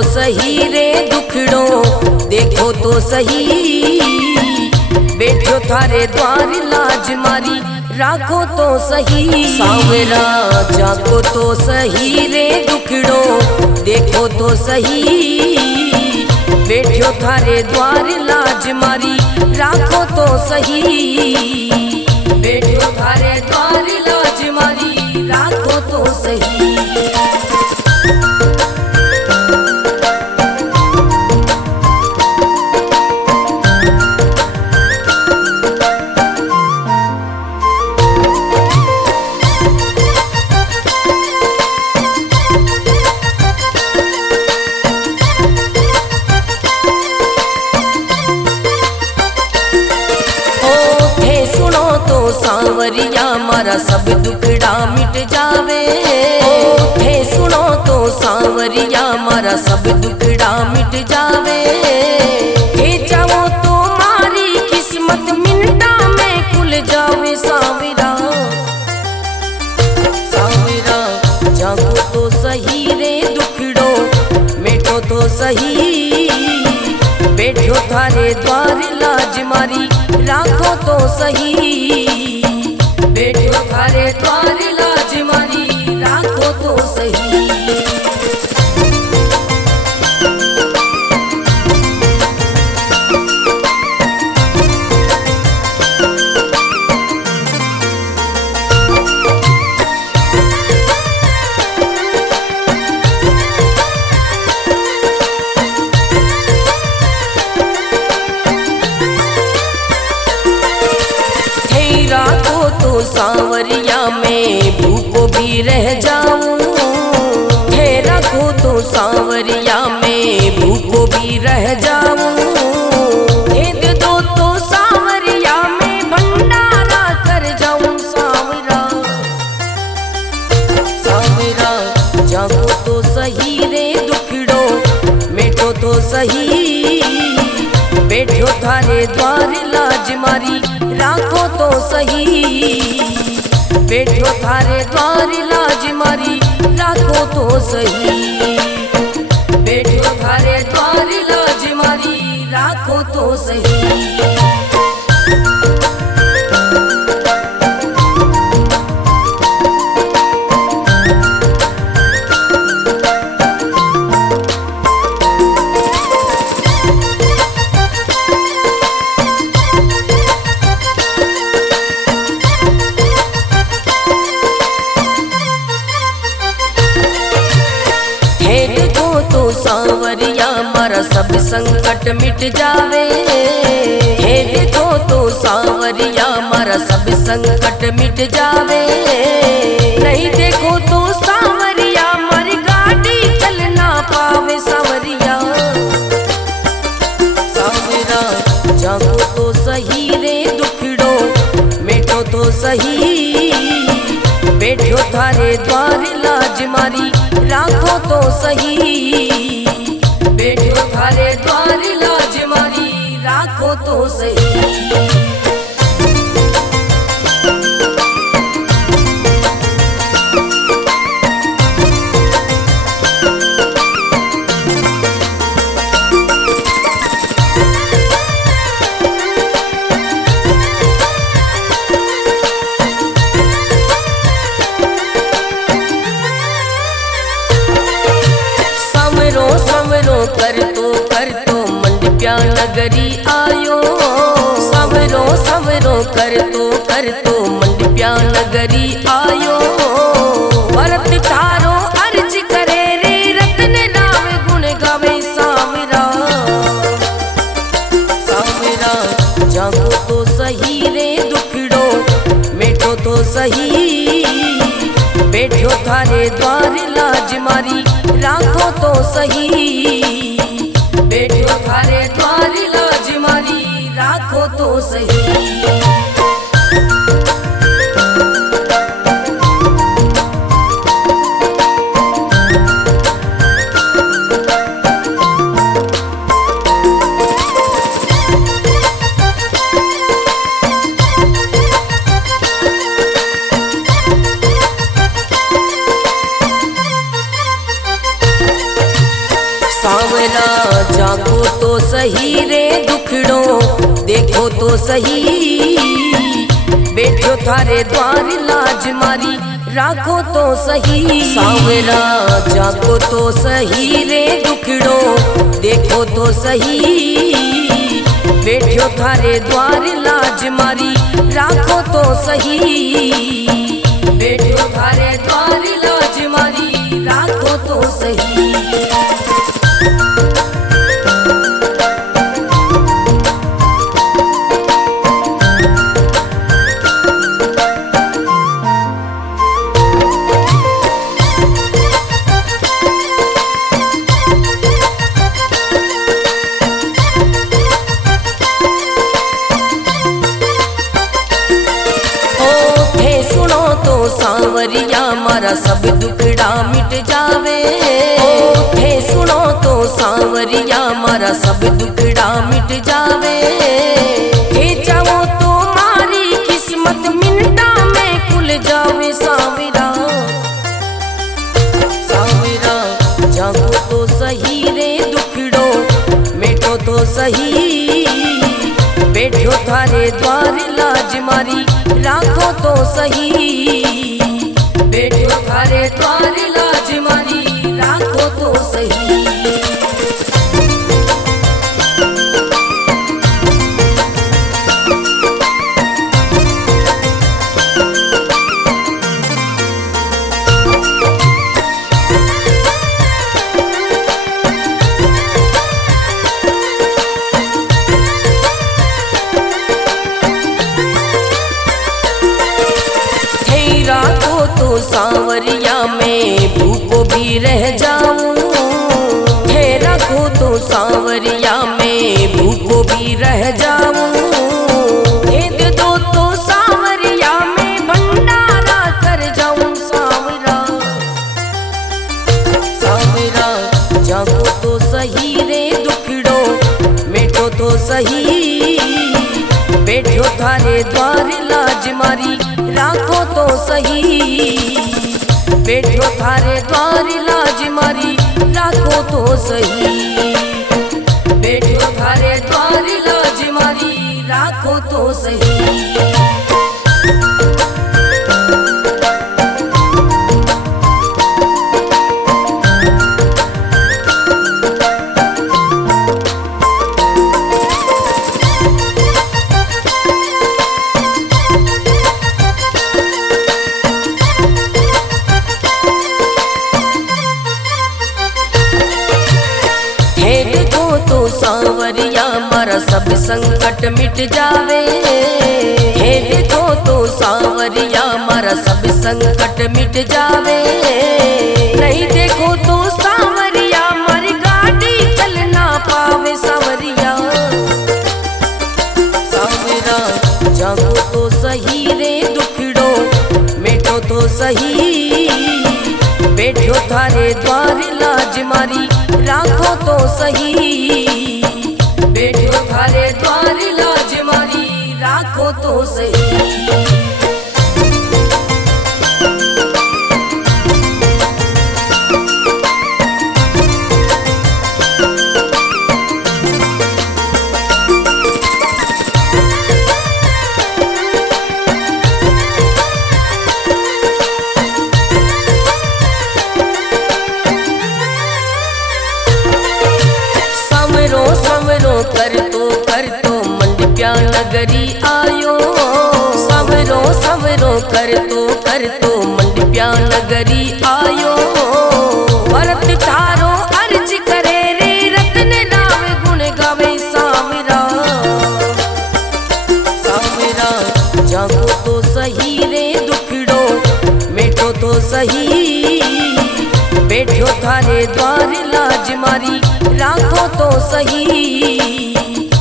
तो सही रे दुखड़ो, देखो तो सही बैठो थारे द्वार लाज मारी, राखो तो सही सांवरा। जाको तो सही रे दुखड़ो, देखो तो सही बैठो थारे द्वार लाज मारी, राखो तो सही बैठो थारे द्वार लाज मारी, राखो तो सही। सांवरिया मारा सब दुखड़ा मिट जावे, थे सुनो तो सांवरिया मारा सब दुखड़ा मिट जावे। थे चाहो तो मारी किस्मत मिनटा में खुल जावे सांवरा। सांवरा जागो तो सही रे दुखड़ो, मेटो तो सही बैठो थारे द्वार लाज मारी, राखो तो सही बैठो थारे द्वार लाज मारी, राखो तो सही। तो सांवरिया में भूखो भी रह जाऊं, थे रखो तो सांवरिया में भूखो भी रह जाऊं। भेद दो तो सांवरिया में भंडारा कर जाऊं सांवरा। सांवरा जागो तो सही रे दुखड़ो, मेटो तो सही बैठो थारे द्वार लाज मारी, राखो तो सही बैठो थारे द्वार लाज मारी, राखो तो सही बैठो थारे द्वार लाज मारी, राखो तो सही। सांवरिया मारा सब संकट मिट जावे, हे देखो तो सांवरिया मारा सब संकट मिट जावे। नहीं देखो तो सांवरिया मारी गाड़ी चल ना पावे सांवरिया। सांवरा जागो तो सही रे दुखड़ो, मेटो तो सही बैठो थारे द्वार लाज मारी, राखो तो सही बैठो थारे द्वार लाज मारी, राखो तो सही। कर तो मंडप्या नगरी आयो, सवरो सवरो कर तो मंडप्या नगरी आयो। भरत थारो अर्ज करे रे रतन राम गुण गावे सांवरा। सांवरा जागो तो सही रे दुखड़ो, मेटो तो सही बैठो थारे द्वार लाज मारी, राखो तो सही बैठो थारे द्वार लाज मारी, राखो तो सही। सही रे दुखड़ो देखो तो सही, बैठो थारे द्वार लाज मारी राखो तो सही। सांवरा जागो तो सही रे दुखड़ो देखो तो सही, बैठो थारे द्वार लाज मारी राखो तो सही, बैठो थारे द्वार लाज मारी राखो तो सही। सांवरिया मारा सब दुखड़ा मिट जावे, हे सुनो तो सांवरिया मारा सब दुखड़ा मिट जावे, हे चाहो तो मारी किस्मत मिनटा में खुल जावे। सांवरा सांवरा जागो तो सही रे दुखड़ो मिटो तो सही, बैठो थारे द्वार लाज मारी राखो तो सही, बैठो थारे द्वार लाज मारी राखो तो सही। सांवरिया में भूखो भी रह जाऊं, हे रखो तो सांवरिया में भूखो भी रह जाऊं, हे दे दो तो सांवरिया में भंडारा कर जाऊं। सांवरा सांवरा जागो तो सही रे दुखड़ो मिटो तो सही, बैठो थारे द्वार लाज मारी राखो तो सही, बैठो थारे द्वार लाज मारी राखो तो सही, बैठो थारे द्वार लाज मारी राखो तो सही। सांवरिया मारा सब संकट मिट जावे, हे देखो तो सांवरिया मारा सब संकट मिट जावे, नहीं देखो तो सांवरिया मारी गाड़ी चल ना पावे। सांवरिया सांवरा जागो तो सही रे दुखड़ो मिटो तो सही, बैठो थारे द्वार लाज मारी राखो तो सही, बैठो थारे द्वार लाज मारी राखो तो सही। कर तो मंडप्या नगरी आयो, सवरो सवरो कर तो मंडप्या नगरी आयो, भरत थारो अर्ज करे रे रतन राम गुण गावे। सांवरा सांवरा जागो तो सही रे दुखड़ो मिटो तो सही, बैठो थारे द्वार लाज मारी राखो तो सही,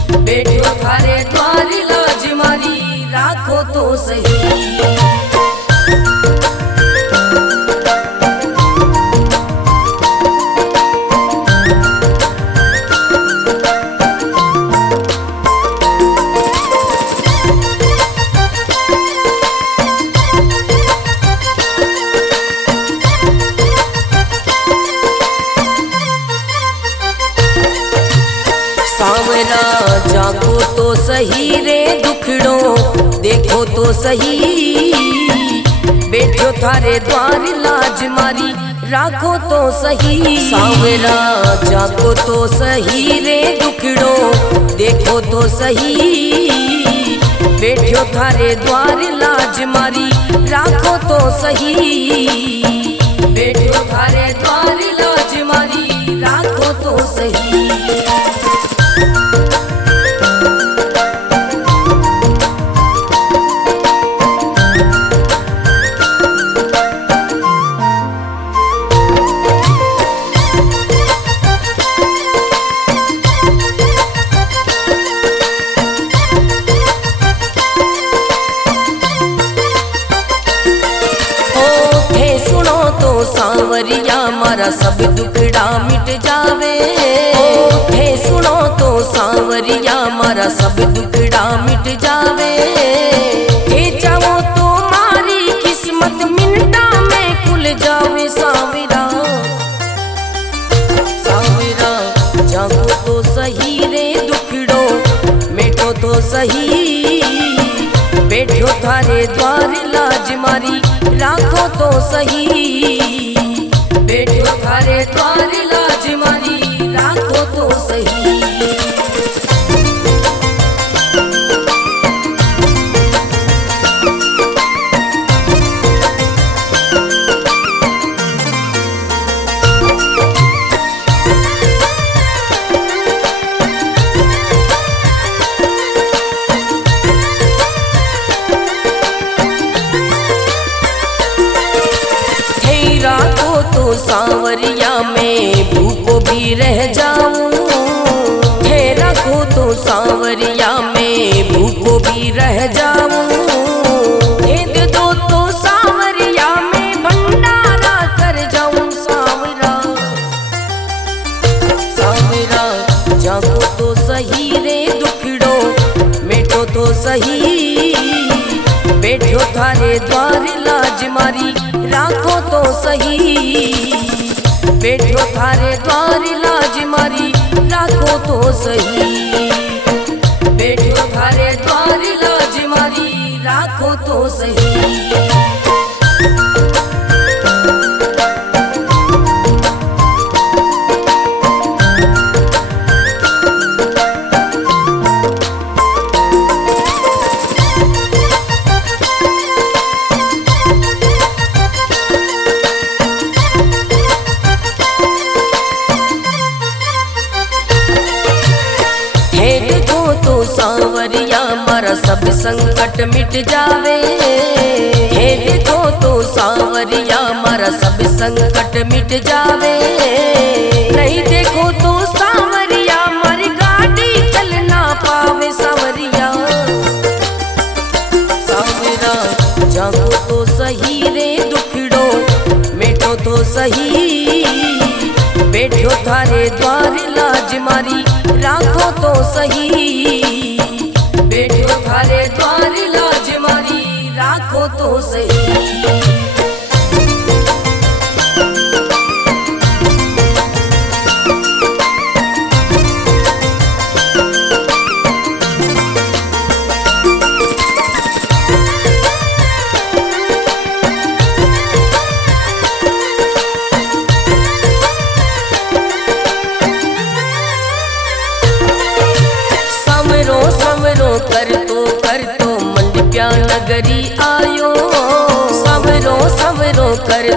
बैठो थारे द्वार लाज मारी राखो तो सही। तो सही, बैठो थारे द्वार लाज मारी राखो तो सही। सांवरा जाको तो सही रे दुखड़ो देखो तो सही, बैठो थारे द्वार लाज मारी राखो तो सही, बैठो थारे द्वार लाज मारी राखो तो सही। सांवरिया मारा सब दुखड़ा मिट जावे, थे सुनो तो सांवरिया मारा सब दुखड़ा मिट जावे, थे चाहो तो मारी किस्मत मिनटा में खुल जावे। सांवरा सांवरा जागो तो सही रे दुखड़ो मिटो तो सही, बैठो थारे द्वार लाज मारी राखो तो सही, बैठो थारे द्वार लाज मारी राखो तो सही। सांवरिया में भूखो भी रह जाऊं, थे रखो तो सांवरिया में भूखो भी रह जाऊं, भेद दो तो सांवरिया में भंडारा कर जाऊं। सांवरा सांवरा जागो तो सही रे दुखड़ो मिटो तो सही, बैठो थारे द्वार लाज मारी राखो तो सही, बैठो थारे द्वार लाज मारी राखो तो सही, बैठो थारे द्वार लाज मारी राखो तो सही। सांवरिया मारा सब संकट मिट जावे, हे देखो तो सांवरिया मारा सब संकट मिट जावे, नहीं देखो तो सांवरिया मारी गाड़ी चल ना पावे। सांवरिया सांवरा जागो तो सही रे दुखड़ो मिटो तो सही, बैठो थारे द्वार लाज मारी राखो तो सही, बैठो थारे द्वार लाज मारी राखो तो सही। कर तो मंडप्या नगरी आयो, सवरो सवरो कर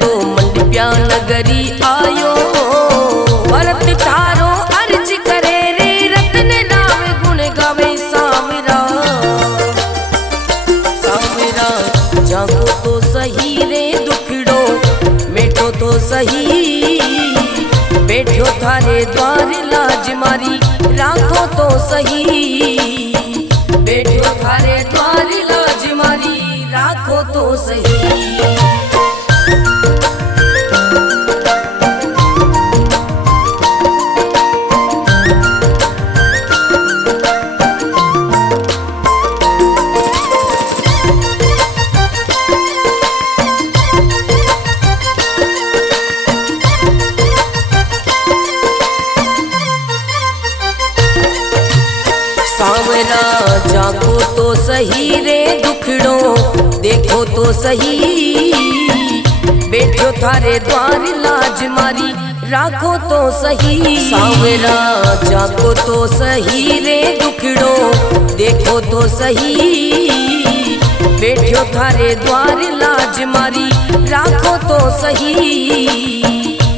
तो मंडप्या नगरी आयो, भरत थारो अर्ज करे रे रत्न राम गुण गावे। सांवरा सांवरा जागो तो सही रे दुखड़ो मिटो तो सही, बैठो थारे द्वार लाज मारी राखो तो सही, बैठो थारे द्वार लाज मारी राखो तो सही। सांवरा जागो तो सही सही रे दुखड़ो देखो तो सही, बैठो थारे द्वार लाज मारी राखो तो सही। सांवरा जागो तो सही रे दुखड़ो देखो तो सही, बैठो थारे द्वार लाज मारी राखो तो सही,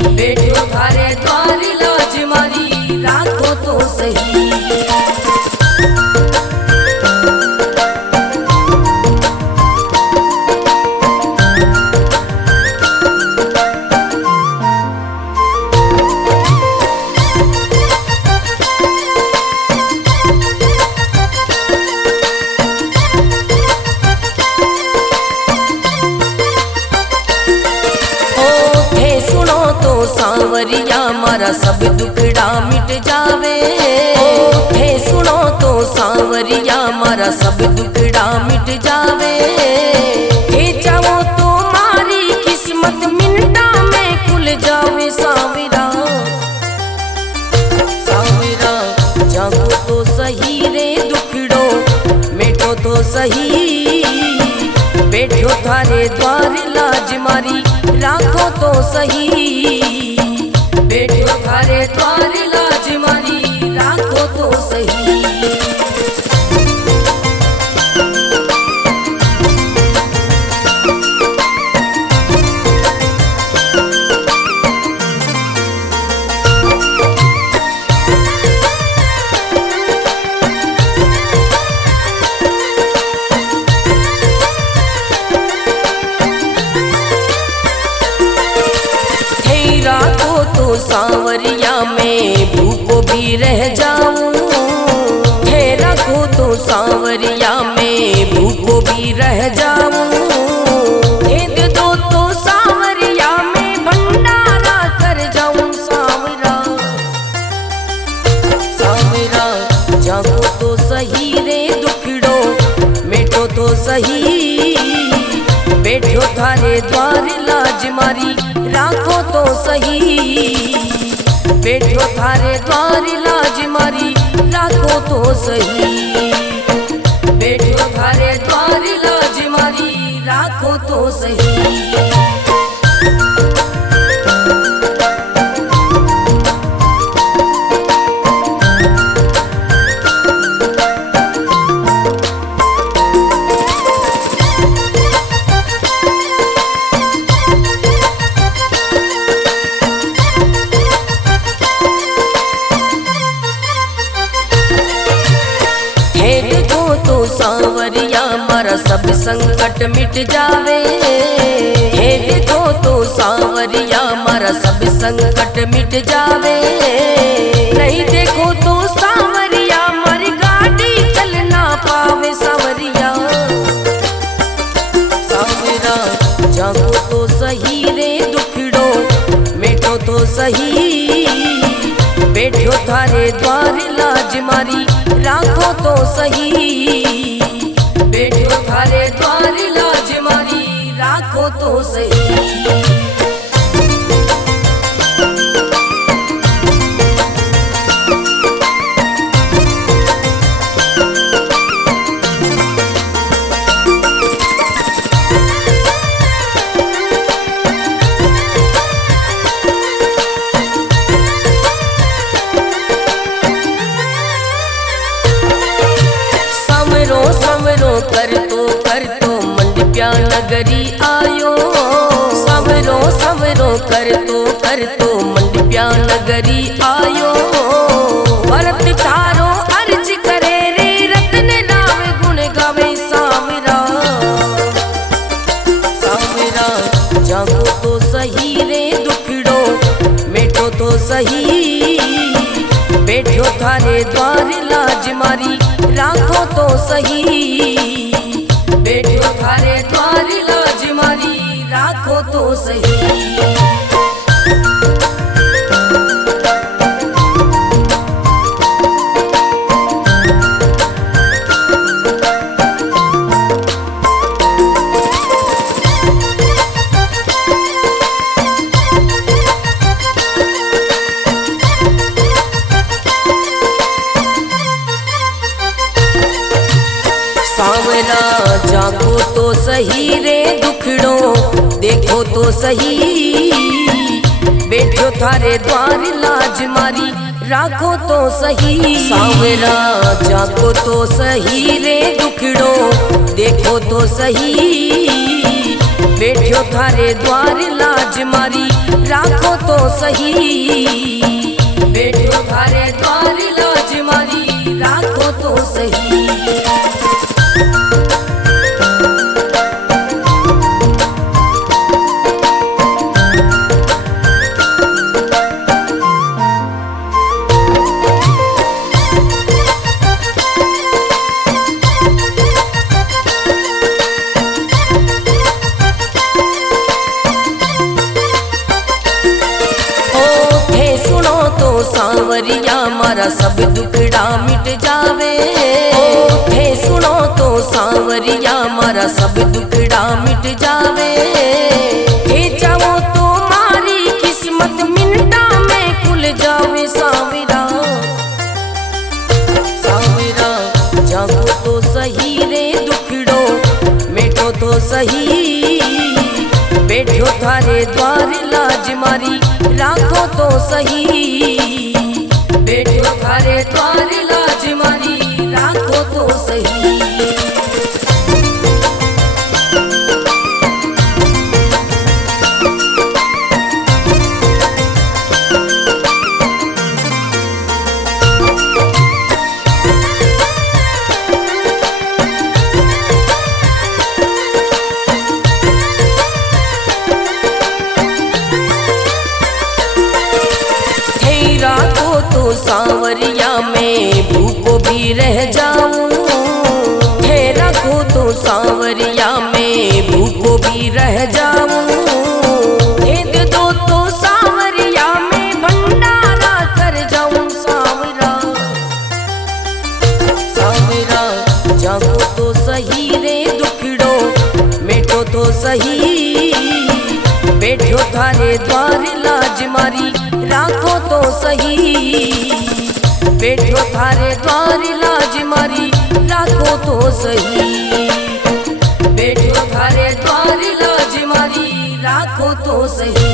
बैठो थारे द्वार लाज मारी राखो तो सही। सांवरिया मारा सब दुखड़ा मिट जावे, थे सुनो तो सांवरिया मारा सब दुखड़ा मिट जावे, थे चाहो तो मारी किस्मत मिनटा में खुल जावे। सांवरा सांवरा जागो तो सही रे दुखड़ो मिटो तो सही, बैठो थारे द्वार लाज मारी राखो तो सही, बैठो थारे द्वार लाज मारी राखो तो सही। सांवरिया में भूखो भी रह जाऊं, थे रखो तो सांवरिया में भूखो भी रह जाऊं, भेद दो तो सांवरिया में भंडारा कर जाऊं। सांवरा सांवरा जागो तो सही रे दुखड़ो मिटो तो सही, बैठो थारे द्वार लाज मारी राखो तो सही, बैठो थारे द्वार लाज मारी राखो तो सही, बैठो थारे द्वार लाज मारी राखो तो सही। सांवरिया मारा सब संकट मिट जावे, हे देखो तो सांवरिया मारा सब संकट मिट जावे, नहीं देखो तो सांवरिया मारी गाड़ी चल ना पावे। सांवरिया सांवरा जागो तो सही रे दुखड़ो मिटो तो सही, बैठो थारे द्वार लाज मारी राखो तो सही, बैठो थारे द्वार लाज मारी राखो तो सही। कर तो मंडप्या नगरी आयो, सवरो सवरो कर तो मंडप्या नगरी आयो, भरत थारो अर्ज करे रे रतन राव गुण गावे। सांवरा सांवरा जागो तो सही रे दुखड़ो मिटो तो सही, बैठो थारे द्वार लाज मारी राखो तो सही, बैठो थारे द्वार लाज मारी राखो तो सही। सांवरा जागो तो सही रे दुखड़ो देखो तो सही, बैठो थारे द्वार लाज मारी राखो तो सही। सांवरा जागो तो सही रे दुखड़ो देखो तो सही, बैठो थारे द्वार लाज मारी राखो तो सही, बैठो थारे द्वार लाज मारी राखो तो सही। सांवरिया मारा सब दुखड़ा मिट जावे, थे सुनो तो सांवरिया मारा सब दुखड़ा मिट जावे, थे चाहो तो मारी किस्मत मिनटा में खुल जावे। सांवरा सांवरा जागो तो सही रे दुखड़ो मिटो तो सही, बैठो थारे द्वार लाज मारी राखो तो सही, बैठो थारे द्वार लाज मारी राखो तो सही। सांवरिया में भूखो भी रह जाऊं, थे रखो तो सांवरिया में भूखो भी रह जाऊं, दे दो तो सांवरिया में भंडारा कर जाऊं। सांवरा सांवरा जागो तो सही रे दुखड़ो मिटो तो सही, बैठो थारे द्वार लाज मारी राखो तो सही, बैठो थारे द्वार लाज मारी राखो तो सही, बैठो थारे द्वार लाज मारी राखो तो सही।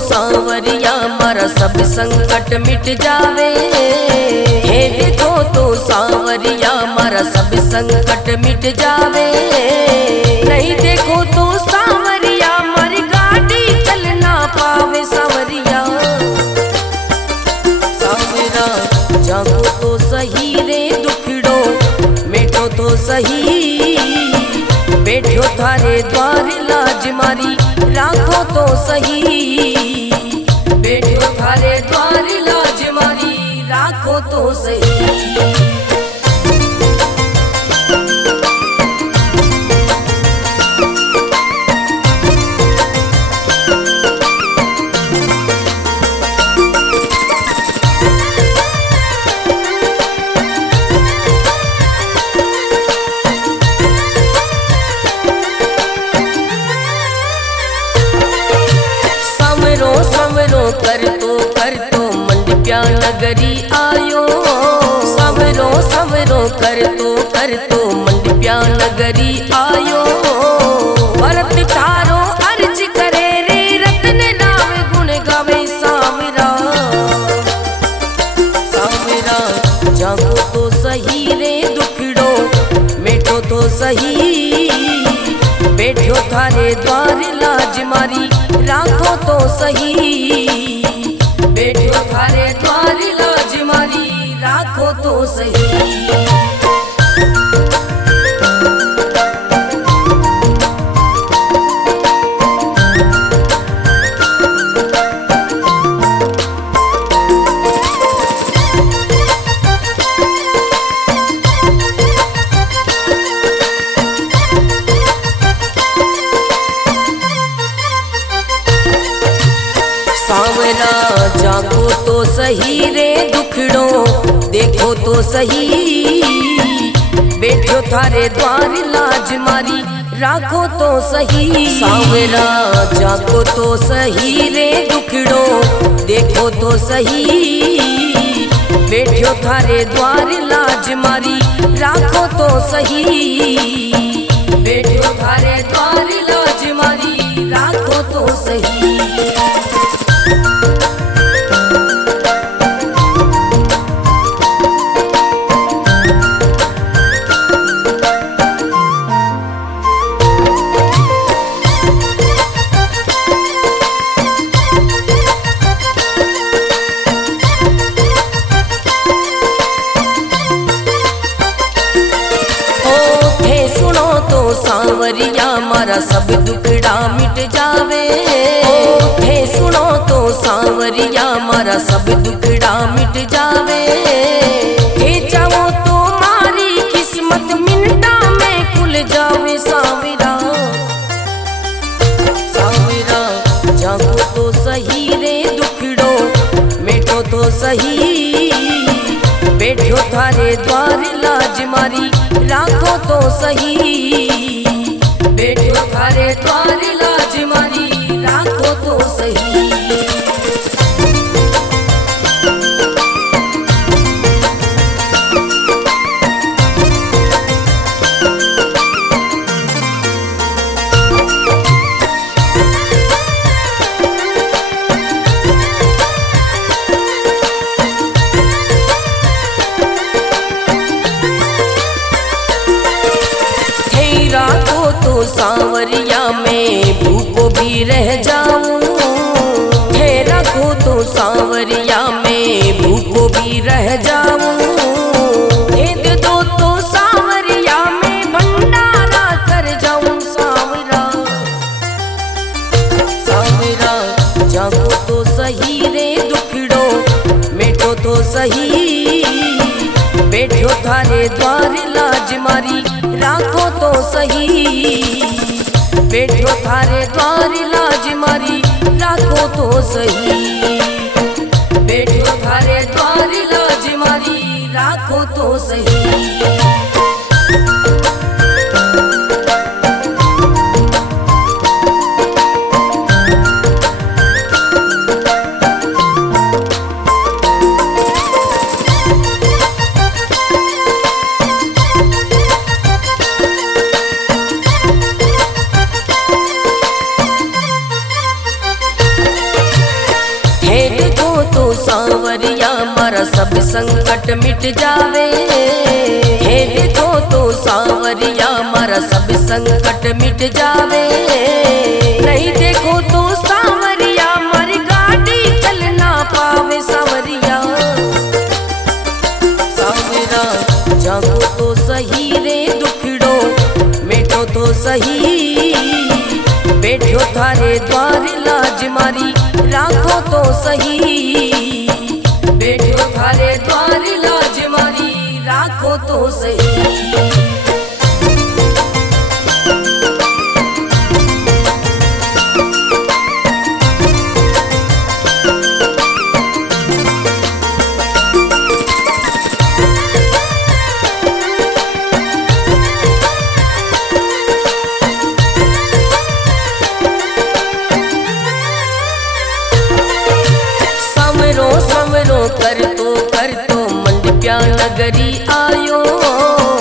सांवरिया मारा सब संकट मिट जावे, हे देखो तो सांवरिया मारा सब संकट मिट जावे, नहीं देखो तो सांवरिया मारी गाड़ी चल ना पावे। सांवरिया सांवरा जागो तो सही रे दुखड़ो मिटो तो सही, बैठो थारे द्वार लाज मारी राखो तो सही, बैठो थारे द्वार लाज मारी राखो तो सही। कर तो मंडप्या नगरी आयो, सवरो सवरो कर तो मंडप्या नगरी आयो, भरत थारो अर्ज करे रे रतन राव गुण गावे। सांवरा सांवरा जागो तो सही रे दुखड़ो मिटो तो सही, बैठो थारे द्वार लाज मारी राखो तो सही, बैठो थारे द्वार लाज मारी राखो तो सही। सांवरा जागो तो सही रे दुखड़ो देखो तो सही, बैठो थारे द्वार लाज मारी राखो तो सही। सांवरा जागो तो सही रे दुखड़ो देखो तो सही, बैठो थारे द्वार लाज मारी राखो तो सही, बैठो थारे द्वार लाज मारी राखो तो सही। सांवरिया मारा सब दुखड़ा मिट जावे, थे सुनो तो सांवरिया मारा सब दुखड़ा मिट जावे, थे चाहो तो मारी किस्मत मिनटा में खुल जावे। सांवरा सांवरा जागो तो सही रे दुखड़ो मिटो तो सही, बैठो थारे द्वार लाज मारी राखो तो सही, बैठो थारे द्वार लाज मारी राखो तो सही। राखो तो सांवरिया में भूखो भी रह जाऊं, थे रखो तो सांवरिया में भूखो भी रह जाऊं, दे दो तो सांवरिया में भंडारा कर जाऊं। सांवरा सांवरा जागो तो सही रे दुखड़ो मिटो तो सही, बैठो थारे द्वार लाज मारी राखो तो सही, बैठो थारे द्वार लाज मारी राखो तो सही, बैठो थारे द्वार लाज मारी राखो तो सही। सांवरिया मारा सब संकट मिट जावे, हे देखो तो सांवरिया मारा सब संकट मिट जावे, नहीं देखो तो सांवरिया मारी गाड़ी चल ना पावे। सांवरिया सांवरा जागो तो सही रे दुखड़ो मिटो तो सही, बैठो थारे द्वार लाज मारी राखो तो सही, बैठो थारे द्वार लाज मारी राखो तो सही। कर तो मंडप्या नगरी आयो,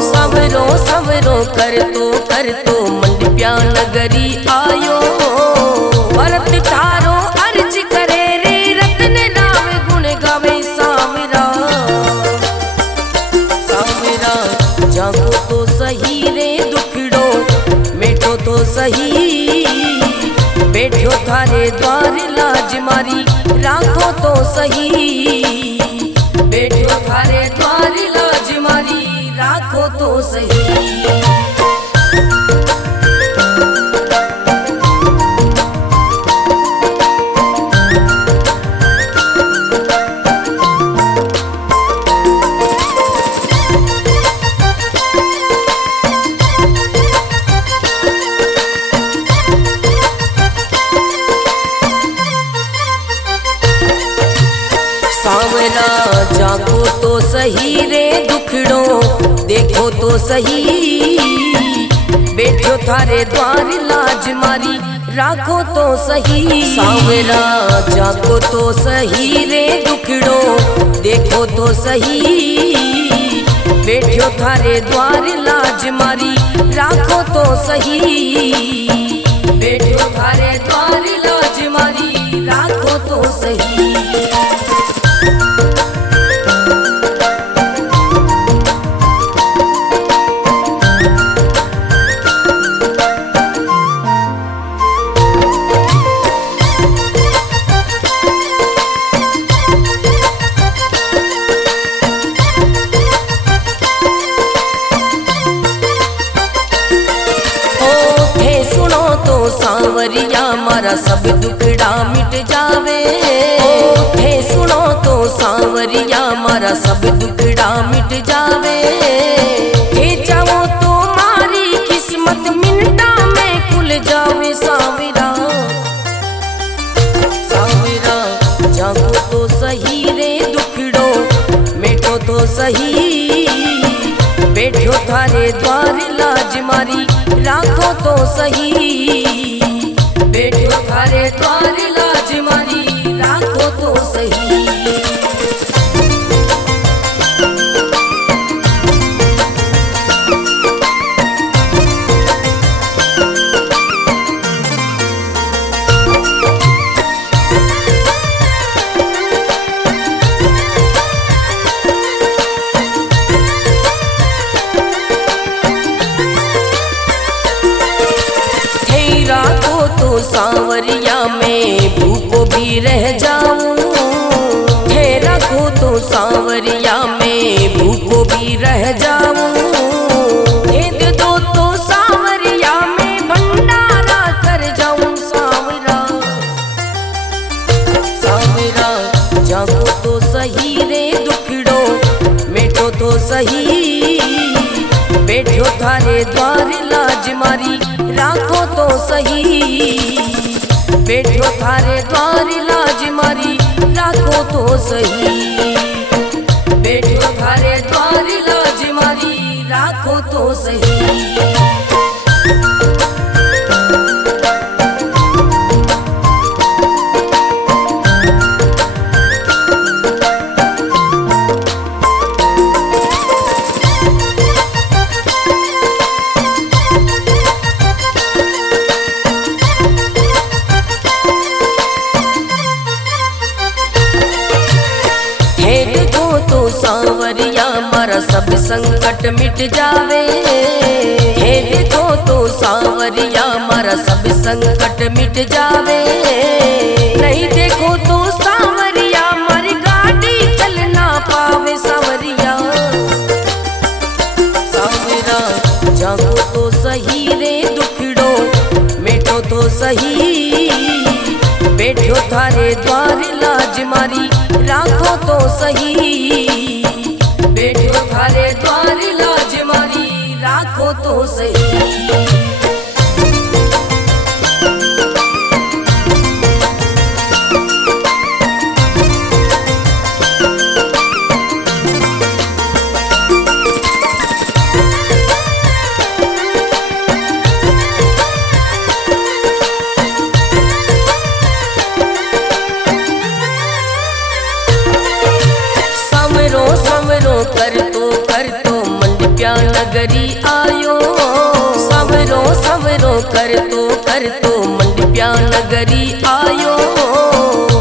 सांवरो सांवरो कर तो मंडप्या नगरी आयो, भरत थारो अर्ज करे रे रत्न राम गुण गावे। सांवरा सांवरा जागो तो सही रे दुखड़ो मिटो तो सही, बैठो थारे द्वार लाज मारी राखो तो सही, बैठो थारे द्वार लाज मारी राखो तो सही। सही रे दुखड़ो देखो तो सही, बैठो थारे द्वार लाज मारी राखो तो सही। सांवरा जागो तो सही रे दुखड़ो देखो तो सही, बैठो थारे द्वार लाज मारी राखो तो सही, बैठो थारे द्वार लाज मारी राखो तो सही। सांवरिया मारा सब दुखड़ा मिट जावे, थे सुनो तो सांवरिया मारा सब दुखड़ा मिट जावे, थे चाहो तो मारी किस्मत मिनटा में खुल जावे। सांवरा सांवरा जागो तो सही रे दुखड़ो मिटो तो सही, बैठो थारे द्वार लाज मारी राखो तो सही, बैठो थारे द्वार लाज मारी राखो तो सही। सांवरिया में भूखो भी रह जाऊं, थे रखो तो सांवरिया में भूखो भी रह जाऊं, भेद दो तो सांवरिया में भंडारा कर जाऊं। सांवरा सांवरा जागो तो सही रे दुखड़ो मिटो तो सही, बैठो थारे द्वार लाज मारी राखो तो सही, बैठो थारे द्वार लाज मारी राखो तो सही, बैठो थारे द्वार लाज मारी राखो तो सही। सांवरिया मारा सब संकट मिट जावे, हे देखो तो सांवरिया मारा सब संकट मिट जावे, नहीं देखो तो सांवरिया मारी गाड़ी चल ना पावे। सांवरिया सांवरा जागो तो सही रे दुखड़ो मिटो तो सही, बैठो थारे द्वार लाज मारी राखो तो सही, बैठो थारे द्वार लाज मारी राखो तो सही। कर तो मंडप्या नगरी आयो, सवरो सवरो कर तो मंडप्या नगरी आयो,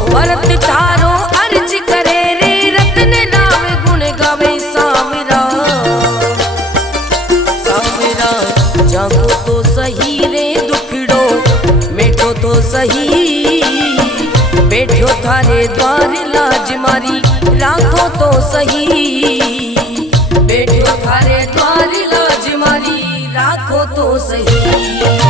भरत थारो अर्ज करे रे रतन नाम गुण गावे। सांवरा सांवरा जागो तो सही रे दुखड़ो मिटो तो सही, बैठो थारे द्वार लाज मारी राखो तो सही, बैठो थारे द्वार लाज मारी राखो तो सही।